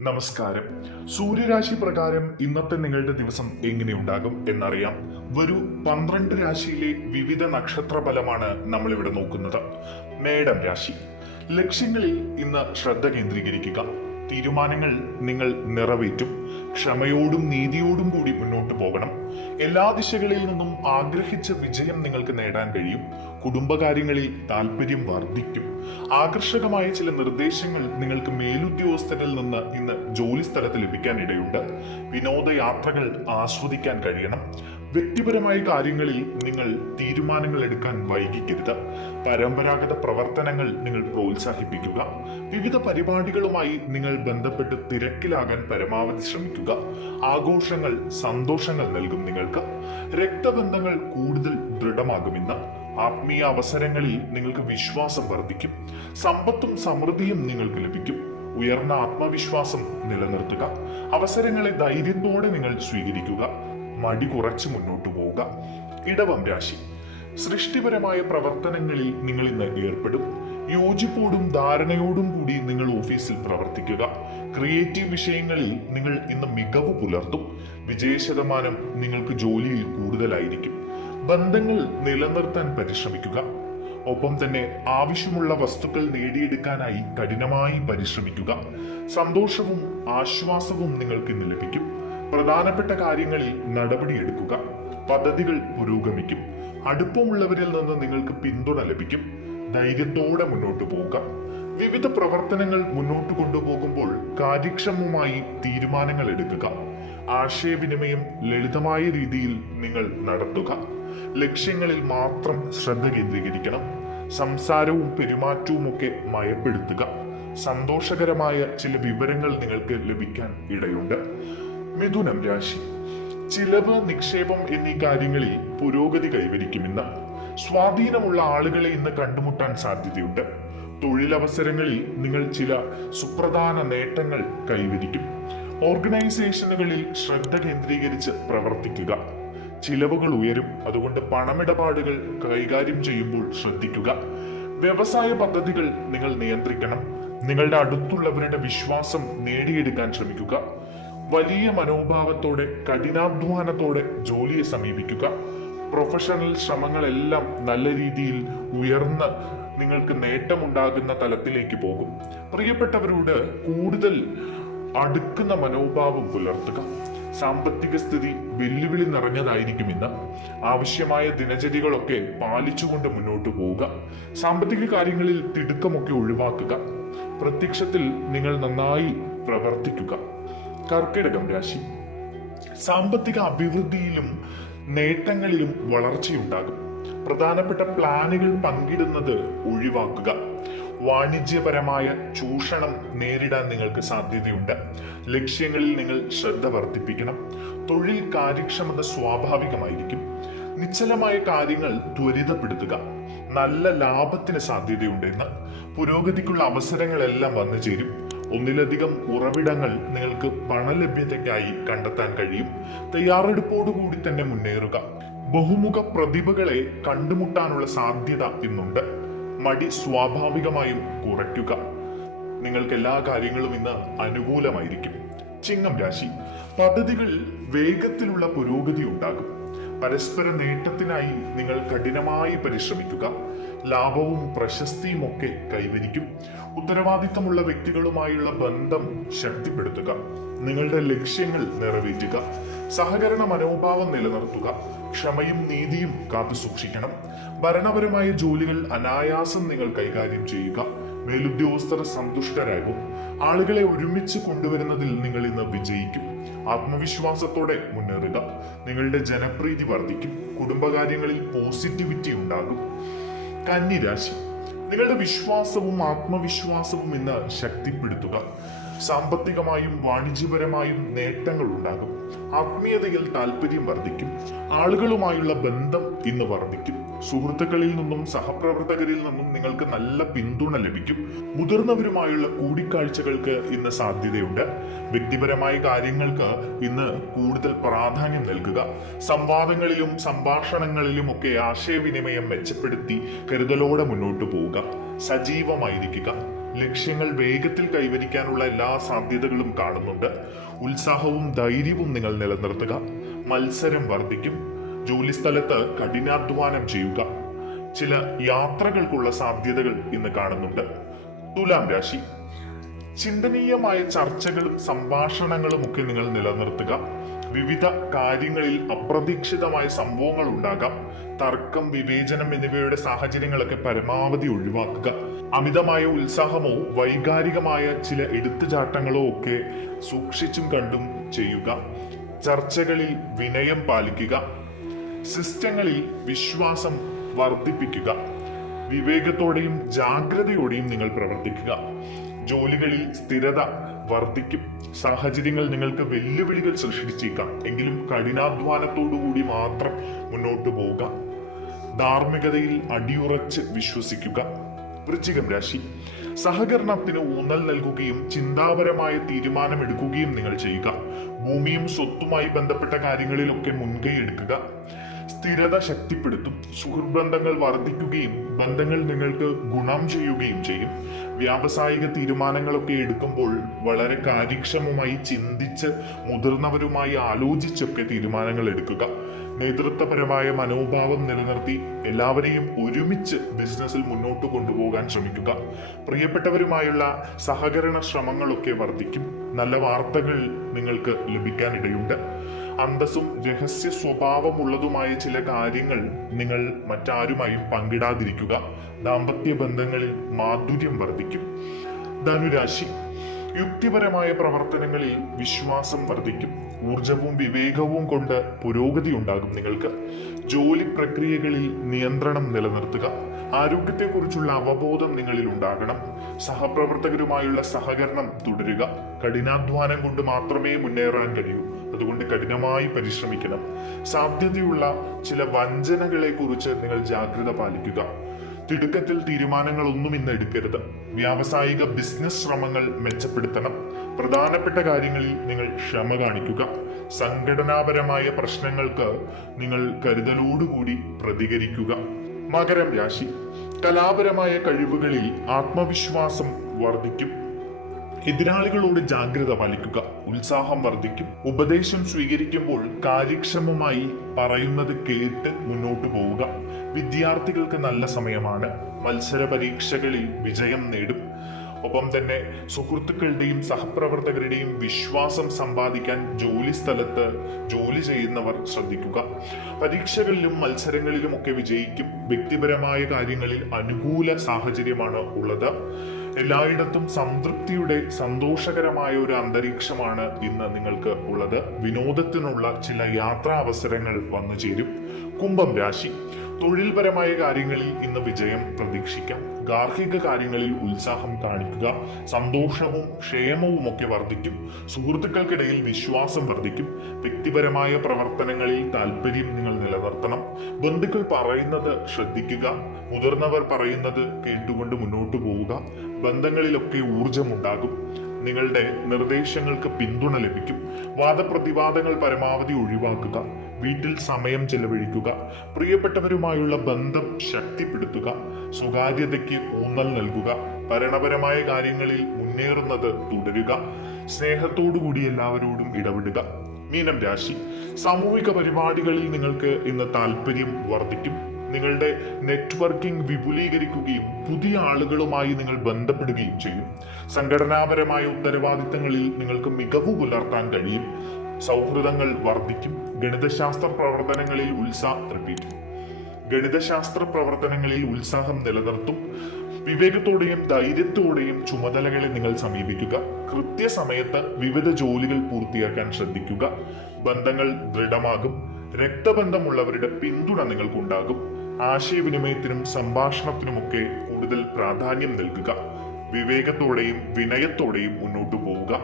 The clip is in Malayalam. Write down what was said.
നമസ്കാരം. സൂര്യരാശി പ്രകാരം ഇന്നത്തെ നിങ്ങളുടെ ദിവസം എങ്ങനെയുണ്ടാകും എന്നറിയാം. വരൂ, 12 രാശിയിലെ വിവിധ നക്ഷത്ര ഫലമാണ് നമ്മളിവിടെ നോക്കുന്നത്. മേടം രാശി. ലക്ഷ്യങ്ങളിൽ ഇന്ന് ശ്രദ്ധ കേന്ദ്രീകരിക്കുക. തീരുമാനങ്ങൾ നിങ്ങൾ നിറവേറ്റും. ക്ഷമയോടും നീതിയോടും കൂടി മുന്നോട്ട് പോകണം. എല്ലാ ദിശകളിൽ നിന്നും ആഗ്രഹിച്ച വിജയം നിങ്ങൾക്ക് നേടാൻ കഴിയും. കുടുംബകാര്യങ്ങളിൽ താല്പര്യം വർദ്ധിക്കും. ആകർഷകമായ ചില നിർദ്ദേശങ്ങൾ നിങ്ങൾക്ക് മേലുദ്യോഗസ്ഥരിൽ നിന്ന് ഇന്ന് ജോലി സ്ഥലത്ത് ലഭിക്കാനിടയുണ്ട്. വിനോദയാത്രകൾ ആസ്വദിക്കാൻ കഴിയണം. വ്യക്തിപരമായ കാര്യങ്ങളിൽ നിങ്ങൾ തീരുമാനങ്ങൾ എടുക്കാൻ വൈകിക്കരുത്. പരമ്പരാഗത പ്രവർത്തനങ്ങൾ നിങ്ങൾ പ്രോത്സാഹിപ്പിക്കുക. വിവിധ പരിപാടികളുമായി നിങ്ങൾ ബന്ധപ്പെട്ട് തിരക്കിലാകാൻ പരമാവധി ശ്രമിക്കുക. ആഘോഷങ്ങൾ സന്തോഷങ്ങൾ നൽകും നിങ്ങൾക്ക്. രക്തബന്ധങ്ങൾ കൂടുതൽ ദൃഢമാകുമെന്ന്. ആത്മീയ അവസരങ്ങളിൽ നിങ്ങൾക്ക് വിശ്വാസം വർദ്ധിക്കും. സമ്പത്തും സമൃദ്ധിയും നിങ്ങൾക്ക് ലഭിക്കും. ഉയർന്ന ആത്മവിശ്വാസം നിലനിർത്തുക. അവസരങ്ങളെ ധൈര്യത്തോടെ നിങ്ങൾ സ്വീകരിക്കുക. മടി കുറച്ച് മുന്നോട്ട് പോവുക. ഇടവം രാശി. സൃഷ്ടിപരമായ പ്രവർത്തനങ്ങളിൽ നിങ്ങൾ ഇന്ന് ഏർപ്പെടും. യോജിപ്പോടും ധാരണയോടും കൂടി നിങ്ങൾ ഓഫീസിൽ പ്രവർത്തിക്കുക. ക്രിയേറ്റീവ് വിഷയങ്ങളിൽ നിങ്ങൾ ഇന്ന് മികവ് പുലർത്തും. വിജയശതമാനം നിങ്ങൾക്ക് ജോലിയിൽ കൂടുതലായിരിക്കും. ബന്ധങ്ങൾ നിലനിർത്താൻ പരിശ്രമിക്കുക. ഒപ്പം തന്നെ ആവശ്യമുള്ള വസ്തുക്കൾ നേടിയെടുക്കാനായി കഠിനമായി പരിശ്രമിക്കുക. സന്തോഷവും ആശ്വാസവും നിങ്ങൾക്ക് ഇന്ന് ലഭിക്കും. പ്രധാനപ്പെട്ട കാര്യങ്ങളിൽ നടപടിയെടുക്കുക. പദ്ധതികൾ പുരോഗമിക്കും. അടുപ്പമുള്ളവരിൽ നിന്ന് നിങ്ങൾക്ക് പിന്തുണ ലഭിക്കും. ധൈര്യത്തോടെ മുന്നോട്ട് പോവുക. വിവിധ പ്രവർത്തനങ്ങൾ മുന്നോട്ട് കൊണ്ടുപോകുമ്പോൾ കാര്യക്ഷമമായി തീരുമാനങ്ങൾ എടുക്കുക. ആശയവിനിമയം ലളിതമായ രീതിയിൽ നിങ്ങൾ നടത്തുക. ലക്ഷ്യങ്ങളിൽ മാത്രം ശ്രദ്ധ കേന്ദ്രീകരിക്കണം. സംസാരവും പെരുമാറ്റവും ഒക്കെ മയപ്പെടുത്തുക. സന്തോഷകരമായ ചില വിവരങ്ങൾ നിങ്ങൾക്ക് ലഭിക്കാൻ ഇടയുണ്ട്. മിഥുനം രാശി. ചിലവ്, നിക്ഷേപം എന്നീ കാര്യങ്ങളിൽ പുരോഗതി കൈവരിക്കുമെന്ന്. സ്വാധീനമുള്ള ആളുകളെ ഇന്ന് കണ്ടുമുട്ടാൻ സാധ്യതയുണ്ട്. തൊഴിലവസരങ്ങളിൽ നിങ്ങൾ ചില സുപ്രധാന നേട്ടങ്ങൾ കൈവരിക്കും. ഓർഗനൈസേഷനുകളിൽ ശ്രദ്ധ കേന്ദ്രീകരിച്ച് പ്രവർത്തിക്കുക. ചിലവുകൾ ഉയരും, അതുകൊണ്ട് പണമിടപാടുകൾ കൈകാര്യം ചെയ്യുമ്പോൾ ശ്രദ്ധിക്കുക. വ്യവസായ പദ്ധതികൾ നിങ്ങൾ നിയന്ത്രിക്കണം. നിങ്ങളുടെ അടുത്തുള്ളവരുടെ വിശ്വാസം നേടിയെടുക്കാൻ ശ്രമിക്കുക. വലിയ മനോഭാവത്തോടെ കഠിനാധ്വാനത്തോടെ ജോലിയെ സമീപിക്കുക. പ്രൊഫഷണൽ ശ്രമങ്ങളെല്ലാം നല്ല രീതിയിൽ ഉയർന്ന് നിങ്ങൾക്ക് നേട്ടമുണ്ടാകുന്ന തലത്തിലേക്ക് പോകും. പ്രിയപ്പെട്ടവരോട് കൂടുതൽ അടുക്കുന്ന മനോഭാവം പുലർത്തുക. സാമ്പത്തിക സ്ഥിതി വെല്ലുവിളി നിറഞ്ഞതായിരിക്കും ഇന്ന്. ആവശ്യമായ ദിനചര്യകളൊക്കെ പാലിച്ചുകൊണ്ട് മുന്നോട്ട് പോവുക. സാമ്പത്തിക കാര്യങ്ങളിൽ തിടുക്കമൊക്കെ ഒഴിവാക്കുക. പ്രത്യക്ഷത്തിൽ നിങ്ങൾ നന്നായി പ്രവർത്തിക്കുക. കർക്കിടകം രാശി. സാമ്പത്തിക അഭിവൃദ്ധിയിലും നേട്ടങ്ങളിലും വളർച്ചയുണ്ടാകും. പ്രധാനപ്പെട്ട പ്ലാനുകൾ പങ്കിടുന്നത് ഒഴിവാക്കുക. വാണിജ്യപരമായ ചൂഷണം നേരിടാൻ നിങ്ങൾക്ക് സാധ്യതയുണ്ട്. ലക്ഷ്യങ്ങളിൽ നിങ്ങൾ ശ്രദ്ധ വർദ്ധിപ്പിക്കണം. തൊഴിൽ കാര്യക്ഷമത സ്വാഭാവികമായിരിക്കും. നിശ്ചലമായ കാര്യങ്ങൾ ത്വരിതപ്പെടുത്തുക. നല്ല ലാഭത്തിന് സാധ്യതയുണ്ടെന്ന്. പുരോഗതിക്കുള്ള അവസരങ്ങളെല്ലാം വന്നു ചേരും. ഒന്നിലധികം ഉറവിടങ്ങൾ നിങ്ങൾക്ക് പണലഭ്യതയ്ക്കായി കണ്ടെത്താൻ കഴിയും. തയ്യാറെടുപ്പോടുകൂടി തന്നെ മുന്നേറുക. ബഹുമുഖ പ്രതിഭകളെ കണ്ടുമുട്ടാനുള്ള സാധ്യത ഇന്നുണ്ട്. മടി സ്വാഭാവികമായും കുറയ്ക്കുക. നിങ്ങൾക്ക് എല്ലാ കാര്യങ്ങളും ഇന്ന് അനുകൂലമായിരിക്കും. ചിങ്ങം രാശി. പദ്ധതികൾ വേഗത്തിലുള്ള പുരോഗതി ഉണ്ടാകും. പരസ്പര നേട്ടത്തിനായി നിങ്ങൾ കഠിനമായി പരിശ്രമിക്കുക. ലാഭവും പ്രശസ്തിയും ഒക്കെ കൈവരിക്കും. ഉത്തരവാദിത്തമുള്ള വ്യക്തികളുമായുള്ള ബന്ധം ശക്തിപ്പെടുത്തുക. നിങ്ങളുടെ ലക്ഷ്യങ്ങൾ നിറവേറ്റുക. സഹകരണ മനോഭാവം നിലനിർത്തുക. ക്ഷമയും നീതിയും കാത്തു സൂക്ഷിക്കണം. ഭരണപരമായ ജോലികൾ അനായാസം നിങ്ങൾ കൈകാര്യം ചെയ്യുക. മേലുദ്യോഗസ്ഥർ സന്തുഷ്ടരാകും. ആളുകളെ ഒരുമിച്ച് കൊണ്ടുവരുന്നതിൽ നിങ്ങൾ ഇന്ന് വിജയിക്കും. ആത്മവിശ്വാസത്തോടെ മുന്നേറുക. നിങ്ങളുടെ ജനപ്രീതി വർദ്ധിക്കും. കുടുംബകാര്യങ്ങളിൽ പോസിറ്റിവിറ്റി ഉണ്ടാകും. കന്നി രാശി. നിങ്ങളുടെ വിശ്വാസവും ആത്മവിശ്വാസവും ഇന്ന് ശക്തിപ്പെടുത്തുക. സാമ്പത്തികമായും വാണിജ്യപരമായും നേട്ടങ്ങൾ ഉണ്ടാകും. ആത്മീയതയിൽ താല്പര്യം വർദ്ധിക്കും. ആളുകളുമായുള്ള ബന്ധം ഇന്ന് വർദ്ധിക്കും. സുഹൃത്തുക്കളിൽ നിന്നും സഹപ്രവർത്തകരിൽ നിന്നും നിങ്ങൾക്ക് നല്ല പിന്തുണ ലഭിക്കും. മുതിർന്നവരുമായുള്ള കൂടിക്കാഴ്ചകൾക്ക് ഇന്ന് സാധ്യതയുണ്ട്. വ്യക്തിപരമായ കാര്യങ്ങൾക്ക് ഇന്ന് കൂടുതൽ പ്രാധാന്യം നൽകുക. സംവാദങ്ങളിലും സംഭാഷണങ്ങളിലും ഒക്കെ ആശയവിനിമയം മെച്ചപ്പെടുത്തി കരുതലോടെ മുന്നോട്ട് പോവുക. സജീവമായിരിക്കുക. ലക്ഷ്യങ്ങൾ വേഗത്തിൽ കൈവരിക്കാനുള്ള എല്ലാ സാധ്യതകളും കാണുന്നുണ്ട്. ഉത്സാഹവും ധൈര്യവും നിങ്ങൾ നിലനിർത്തുക. മത്സരം വർദ്ധിക്കും. ജോലിസ്ഥലത്ത് കഠിനാധ്വാനം ചെയ്യുക. ചില യാത്രകൾക്കുള്ള സാധ്യതകൾ ഇന്ന് കാണുന്നുണ്ട്. തുലാം രാശി, ചിന്തനീയമായ ചർച്ചകളും സംഭാഷണങ്ങളും ഒക്കെ നിങ്ങൾ നിലനിർത്തുക. വിവിധ കാര്യങ്ങളിൽ അപ്രതീക്ഷിതമായ സംഭവങ്ങൾ ഉണ്ടാകാം. തർക്കം, വിവേചനം എന്നിവയുടെ സാഹചര്യങ്ങളൊക്കെ പരമാവധി ഒഴിവാക്കുക. അമിതമായ ഉത്സാഹമോ വൈകാരികമായ ചില എടുത്തുചാട്ടങ്ങളോ ഒക്കെ സൂക്ഷിച്ചും കണ്ടും ചെയ്യുക. ചർച്ചകളിൽ വിനയം പാലിക്കുക. സിസ്റ്റങ്ങളിൽ വിശ്വാസം വർദ്ധിപ്പിക്കുക. വിവേകത്തോടെയും ജാഗ്രതയോടെയും നിങ്ങൾ പ്രവർത്തിക്കുക. ജോലികളിൽ സ്ഥിരത വർദ്ധിക്കും. സാഹചര്യങ്ങൾ നിങ്ങൾക്ക് വെല്ലുവിളികൾ സൃഷ്ടിച്ചേക്കാം. എങ്കിലും കഠിനാധ്വാനത്തോടുകൂടി മാത്രം മുന്നോട്ട് പോവുക. ധാർമ്മികതയിൽ അടിയുറച്ച് വിശ്വസിക്കുക. വൃശ്ചികം രാശി, സഹകരണത്തിന് ഊന്നൽ നൽകുകയും ചിന്താപരമായ തീരുമാനമെടുക്കുകയും നിങ്ങൾ ചെയ്യുക. ഭൂമിയും സ്വത്തുമായി ബന്ധപ്പെട്ട കാര്യങ്ങളിലൊക്കെ മുൻകൈ എടുക്കുക. സ്ഥിരത ശക്തിപ്പെടുത്തും. സുഹൃത്ത് ബന്ധങ്ങൾ വർദ്ധിക്കുകയും ബന്ധങ്ങൾ നിങ്ങൾക്ക് ഗുണം ചെയ്യുകയും ചെയ്യും. വ്യാവസായിക തീരുമാനങ്ങളൊക്കെ എടുക്കുമ്പോൾ വളരെ കാര്യക്ഷമമായി ചിന്തിച്ച് മുതിർന്നവരുമായി ആലോചിച്ചൊക്കെ തീരുമാനങ്ങൾ എടുക്കുക. നേതൃത്വപരമായ മനോഭാവം നിലനിർത്തി എല്ലാവരെയും ഒരുമിച്ച് ബിസിനസ്സിൽ മുന്നോട്ട് കൊണ്ടുപോകാൻ ശ്രമിക്കുക. പ്രിയപ്പെട്ടവരുമായുള്ള സഹകരണ ശ്രമങ്ങളൊക്കെ വർദ്ധിക്കും. നല്ല വാർത്തകൾ നിങ്ങൾക്ക് ലഭിക്കാനിടയുണ്ട്. അന്തസ്സും രഹസ്യ സ്വഭാവമുള്ളതുമായ ചില കാര്യങ്ങൾ നിങ്ങൾ മറ്റാരുമായും പങ്കിടാതിരിക്കുക. ദാമ്പത്യ ബന്ധങ്ങളിൽ മാധുര്യം വർദ്ധിക്കും. ധനുരാശി, യുക്തിപരമായ പ്രവർത്തനങ്ങളിൽ വിശ്വാസം വർദ്ധിക്കും. ഊർജവും വിവേകവും കൊണ്ട് പുരോഗതി ഉണ്ടാകും നിങ്ങൾക്ക്. ജോലി പ്രക്രിയകളിൽ നിയന്ത്രണം നിലനിർത്തുക. ആരോഗ്യത്തെക്കുറിച്ചുള്ള അവബോധം നിങ്ങളിൽ ഉണ്ടാകണം. സഹപ്രവർത്തകരുമായുള്ള സഹകരണം തുടരുക. കഠിനാധ്വാനം കൊണ്ട് മാത്രമേ മുന്നേറാൻ കഴിയൂ. അതുകൊണ്ട് കഠിനമായി പരിശ്രമിക്കണം. സാധ്യതയുള്ള ചില വഞ്ചനകളെ കുറിച്ച് നിങ്ങൾ ജാഗ്രത പാലിക്കുക. തിടുക്കത്തിൽ തീരുമാനങ്ങളൊന്നും ഇന്ന് എടുക്കരുത്. വ്യാവസായിക ബിസിനസ് ശ്രമങ്ങൾ മെച്ചപ്പെടുത്തണം. പ്രധാനപ്പെട്ട കാര്യങ്ങളിൽ നിങ്ങൾ ക്ഷമ കാണിക്കുക. സംഘടനാപരമായ പ്രശ്നങ്ങൾക്ക് നിങ്ങൾ കരുതലോടുകൂടി പ്രതികരിക്കുക. മകരം രാശി, കലാപരമായ കഴിവുകളിൽ ആത്മവിശ്വാസം വർദ്ധിക്കും. എതിരാളികളോട് ജാഗ്രത പാലിക്കുക. ഉത്സാഹം വർദ്ധിക്കും. ഉപദേശം സ്വീകരിക്കുമ്പോൾ കാര്യക്ഷമമായി പറയുന്നത് കേട്ട് മുന്നോട്ട് പോവുക. വിദ്യാർത്ഥികൾക്ക് നല്ല സമയമാണ്. മത്സര പരീക്ഷകളിൽ വിജയം നേടും. ഒപ്പം തന്നെ സുഹൃത്തുക്കളുടെയും സഹപ്രവർത്തകരുടെയും വിശ്വാസം സമ്പാദിക്കാൻ ജോലി സ്ഥലത്ത് ജോലി ചെയ്യുന്നവർ ശ്രദ്ധിക്കുക. പരീക്ഷകളിലും മത്സരങ്ങളിലും ഒക്കെ വിജയിക്കും. വ്യക്തിപരമായ കാര്യങ്ങളിൽ അനുകൂല സാഹചര്യമാണ് ഉള്ളത്. എല്ലായിടത്തും സംതൃപ്തിയുടെ സന്തോഷകരമായ ഒരു അന്തരീക്ഷമാണ് ഇന്ന് നിങ്ങൾക്ക് ഉള്ളത്. വിനോദത്തിനുള്ള ചില യാത്രാ അവസരങ്ങൾ വന്നു ചേരും. കുംഭം രാശി, തൊഴിൽപരമായ കാര്യങ്ങളിൽ ഇന്ന് വിജയം പ്രതീക്ഷിക്കാം. ഗാർഹിക കാര്യങ്ങളിൽ ഉത്സാഹം കാണിക്കുക. സന്തോഷവും ക്ഷേമവും ഒക്കെ വർദ്ധിക്കും. സുഹൃത്തുക്കൾക്കിടയിൽ വിശ്വാസം വർദ്ധിക്കും. വ്യക്തിപരമായ പ്രവർത്തനങ്ങളിൽ താല്പര്യം നിങ്ങൾ നിലനിർത്തണം. ബന്ധുക്കൾ പറയുന്നത് ശ്രദ്ധിക്കുക. മുതിർന്നവർ പറയുന്നത് കേട്ടുകൊണ്ട് മുന്നോട്ട് പോവുക. ബന്ധങ്ങളിലൊക്കെ ഊർജമുണ്ടാകും. നിങ്ങളുടെ നിർദ്ദേശങ്ങൾക്ക് പിന്തുണ ലഭിക്കും. വാദപ്രതിവാദങ്ങൾ പരമാവധി ഒഴിവാക്കുക. വീട്ടിൽ സമയം ചെലവഴിക്കുക. പ്രിയപ്പെട്ടവരുമായുള്ള ബന്ധം ശക്തിപ്പെടുത്തുക. സ്വകാര്യതയ്ക്ക് ഊന്നൽ നൽകുക. ഭരണപരമായ കാര്യങ്ങളിൽ മുന്നേറുന്നത് തുടരുക. സ്നേഹത്തോടുകൂടി എല്ലാവരോടും ഇടപെടുക. മീനം രാശി, സാമൂഹിക പരിപാടികളിൽ നിങ്ങൾക്ക് ഇന്ന് താല്പര്യം വർദ്ധിക്കും. നിങ്ങളുടെ നെറ്റ്വർക്കിംഗ് വിപുലീകരിക്കുകയും പുതിയ ആളുകളുമായി നിങ്ങൾ ബന്ധപ്പെടുകയും ചെയ്യും. സംഘടനാപരമായ ഉത്തരവാദിത്തങ്ങളിൽ നിങ്ങൾക്ക് മികവ് പുലർത്താൻ കഴിയും. സൗഹൃദങ്ങൾ വർദ്ധിക്കും. ഗണിതശാസ്ത്ര പ്രവർത്തനങ്ങളിൽ ഉത്സാഹം നിലനിർത്തും. വിവേകത്തോടെയും ധൈര്യത്തോടെയും ചുമതലകളെ നിങ്ങൾ സമീപിക്കുക. കൃത്യസമയത്ത് വിവിധ ജോലികൾ പൂർത്തിയാക്കാൻ ശ്രദ്ധിക്കുക. ബന്ധങ്ങൾ ദൃഢമാകും. രക്തബന്ധമുള്ളവരുടെ പിന്തുണ നിങ്ങൾക്കുണ്ടാകും. ആശയവിനിമയത്തിനും സംഭാഷണത്തിനുമൊക്കെ കൂടുതൽ പ്രാധാന്യം നൽകുക. വിവേകത്തോടെയും വിനയത്തോടെയും മുന്നോട്ടു പോവുക.